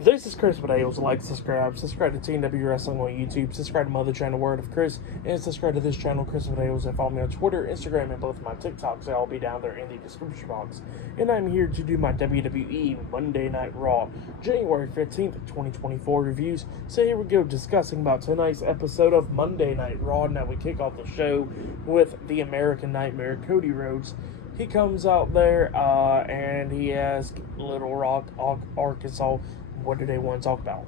This is Chris Videos. Like, subscribe to TNW Wrestling on YouTube, subscribe to my other channel, Word of Chris, and subscribe to this channel, Chris Videos, and follow me on Twitter, Instagram, and both of my TikToks. They'll all be down there in the description box. And I'm here to do my WWE Monday Night Raw, January 15th, 2024 reviews. So here we go, discussing about tonight's episode of Monday Night Raw. Now we kick off the show with the American Nightmare, Cody Rhodes. He comes out there and he asks Little Rock, Arkansas, what do they want to talk about?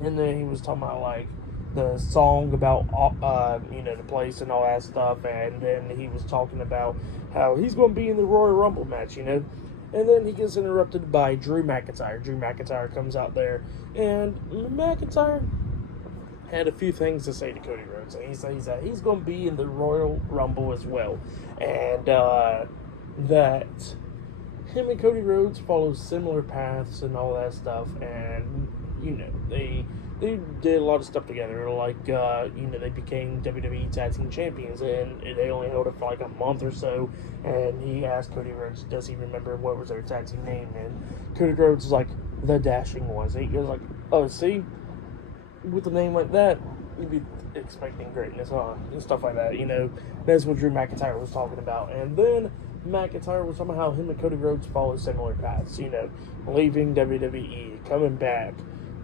And then he was talking about like the song about the place and all that stuff, and then he was talking about how he's going to be in the Royal Rumble match, and then he gets interrupted by Drew McIntyre. Drew McIntyre comes out there, and McIntyre had a few things to say to Cody Rhodes, and he says that he's going to be in the Royal Rumble as well, and that him and Cody Rhodes follow similar paths and all that stuff, and they did a lot of stuff together. Like they became WWE Tag Team Champions, and they only held it for like a month or so. And he asked Cody Rhodes, does he remember what was their tag team name? And Cody Rhodes was like, the Dashing Ones. And he goes like, oh, see, with a name like that, you'd be expecting greatness, and stuff like that. That's what Drew McIntyre was talking about. And then McIntyre was somehow him and Cody Rhodes follow similar paths, leaving WWE, coming back,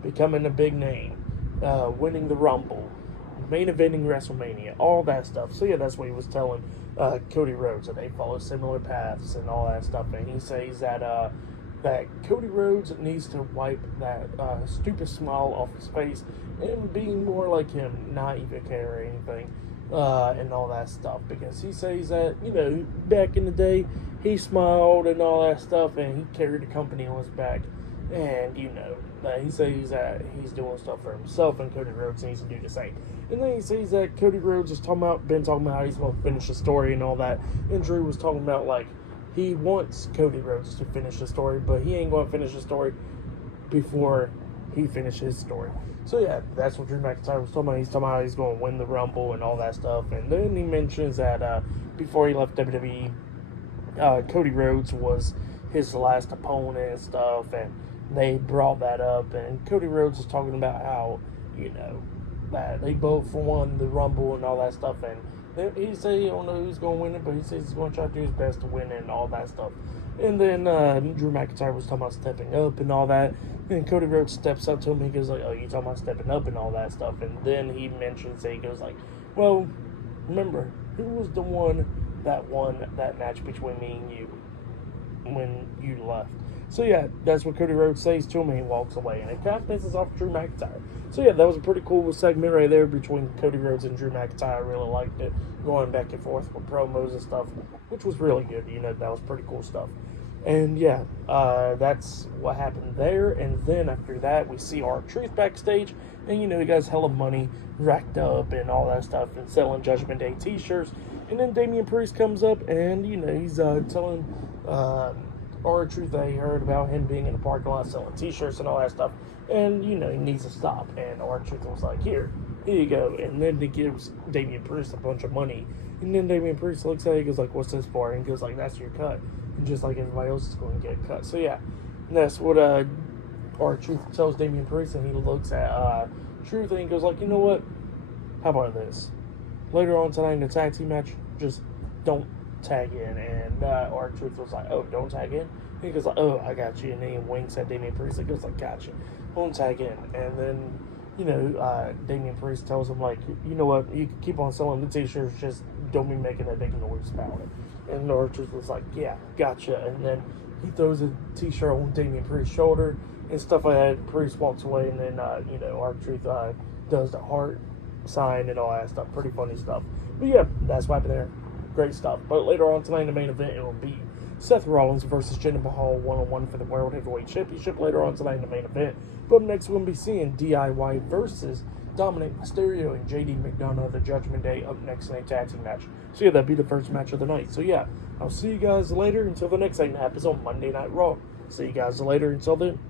becoming a big name, winning the Rumble, main eventing WrestleMania, all that stuff. So yeah, that's what he was telling Cody Rhodes, that they follow similar paths and all that stuff. And he says that that Cody Rhodes needs to wipe that stupid smile off his face and be more like him, not even care or anything. And all that stuff, because he says that, back in the day, he smiled and all that stuff, and he carried the company on his back, and, that he says that he's doing stuff for himself, and Cody Rhodes needs to do the same. And then he says that Cody Rhodes is been talking about how he's going to finish the story and all that, and Drew was talking about, like, he wants Cody Rhodes to finish the story, but he ain't going to finish the story before he finished his story. So yeah, that's what Drew McIntyre was talking about. He's talking about how he's going to win the Rumble and all that stuff. And then he mentions that before he left WWE, Cody Rhodes was his last opponent and stuff, and they brought that up. And Cody Rhodes was talking about how, that they both won the Rumble and all that stuff. And he said he don't know who's going to win it, but he says he's going to try to do his best to win it and all that stuff. And then Drew McIntyre was talking about stepping up and all that. And Cody Rhodes steps up to him. He goes like, oh, you talking about stepping up and all that stuff. And then he mentions that he goes like, well, remember, who was the one that won that match between me and you when you left? So yeah, that's what Cody Rhodes says to him, and he walks away. And it kind of pisses off Drew McIntyre. So yeah, that was a pretty cool segment right there between Cody Rhodes and Drew McIntyre. I really liked it, going back and forth with promos and stuff, which was really good. That was pretty cool stuff. And yeah, that's what happened there. And then after that, we see R-Truth backstage, and he got his hella money racked up and all that stuff, and selling Judgment Day t-shirts. And then Damian Priest comes up, and he's telling R-Truth that he heard about him being in the parking lot selling t-shirts and all that stuff, and he needs to stop. And R-Truth was like, here you go. And then he gives Damian Priest a bunch of money, and then Damian Priest looks at it, he goes like, what's this for? And he goes like, that's your cut, and just like everybody else is going to get cut. So yeah, that's what R-Truth tells Damian Priest, and he looks at Truth, and he goes like, you know what, how about this, later on tonight in the tag team match, just don't tag in. And R-Truth was like, oh, don't tag in? And he goes like, oh, I got you. And then he winks at Damian Priest. He goes like, gotcha, won't tag in. And then Damian Priest tells him like, you know what, you can keep on selling the t-shirts, just don't be making a big noise about it. And R-Truth was like, yeah, gotcha. And then he throws a t-shirt on Damian Priest's shoulder and stuff like that. Priest walks away, and then R-Truth does the heart sign and all that stuff. Pretty funny stuff. But yeah, that's what happened there. Great stuff. But later on tonight in the main event, it will be Seth Rollins versus Jinder Mahal one-on-one for the World Heavyweight Championship later on tonight in the main event. But up next, we're going to be seeing DIY versus Dominic Mysterio and JD McDonough, the Judgment Day, up next in a tag team match. So yeah, that'll be the first match of the night. So yeah, I'll see you guys later until the next thing happens on Monday Night Raw. See you guys later until then.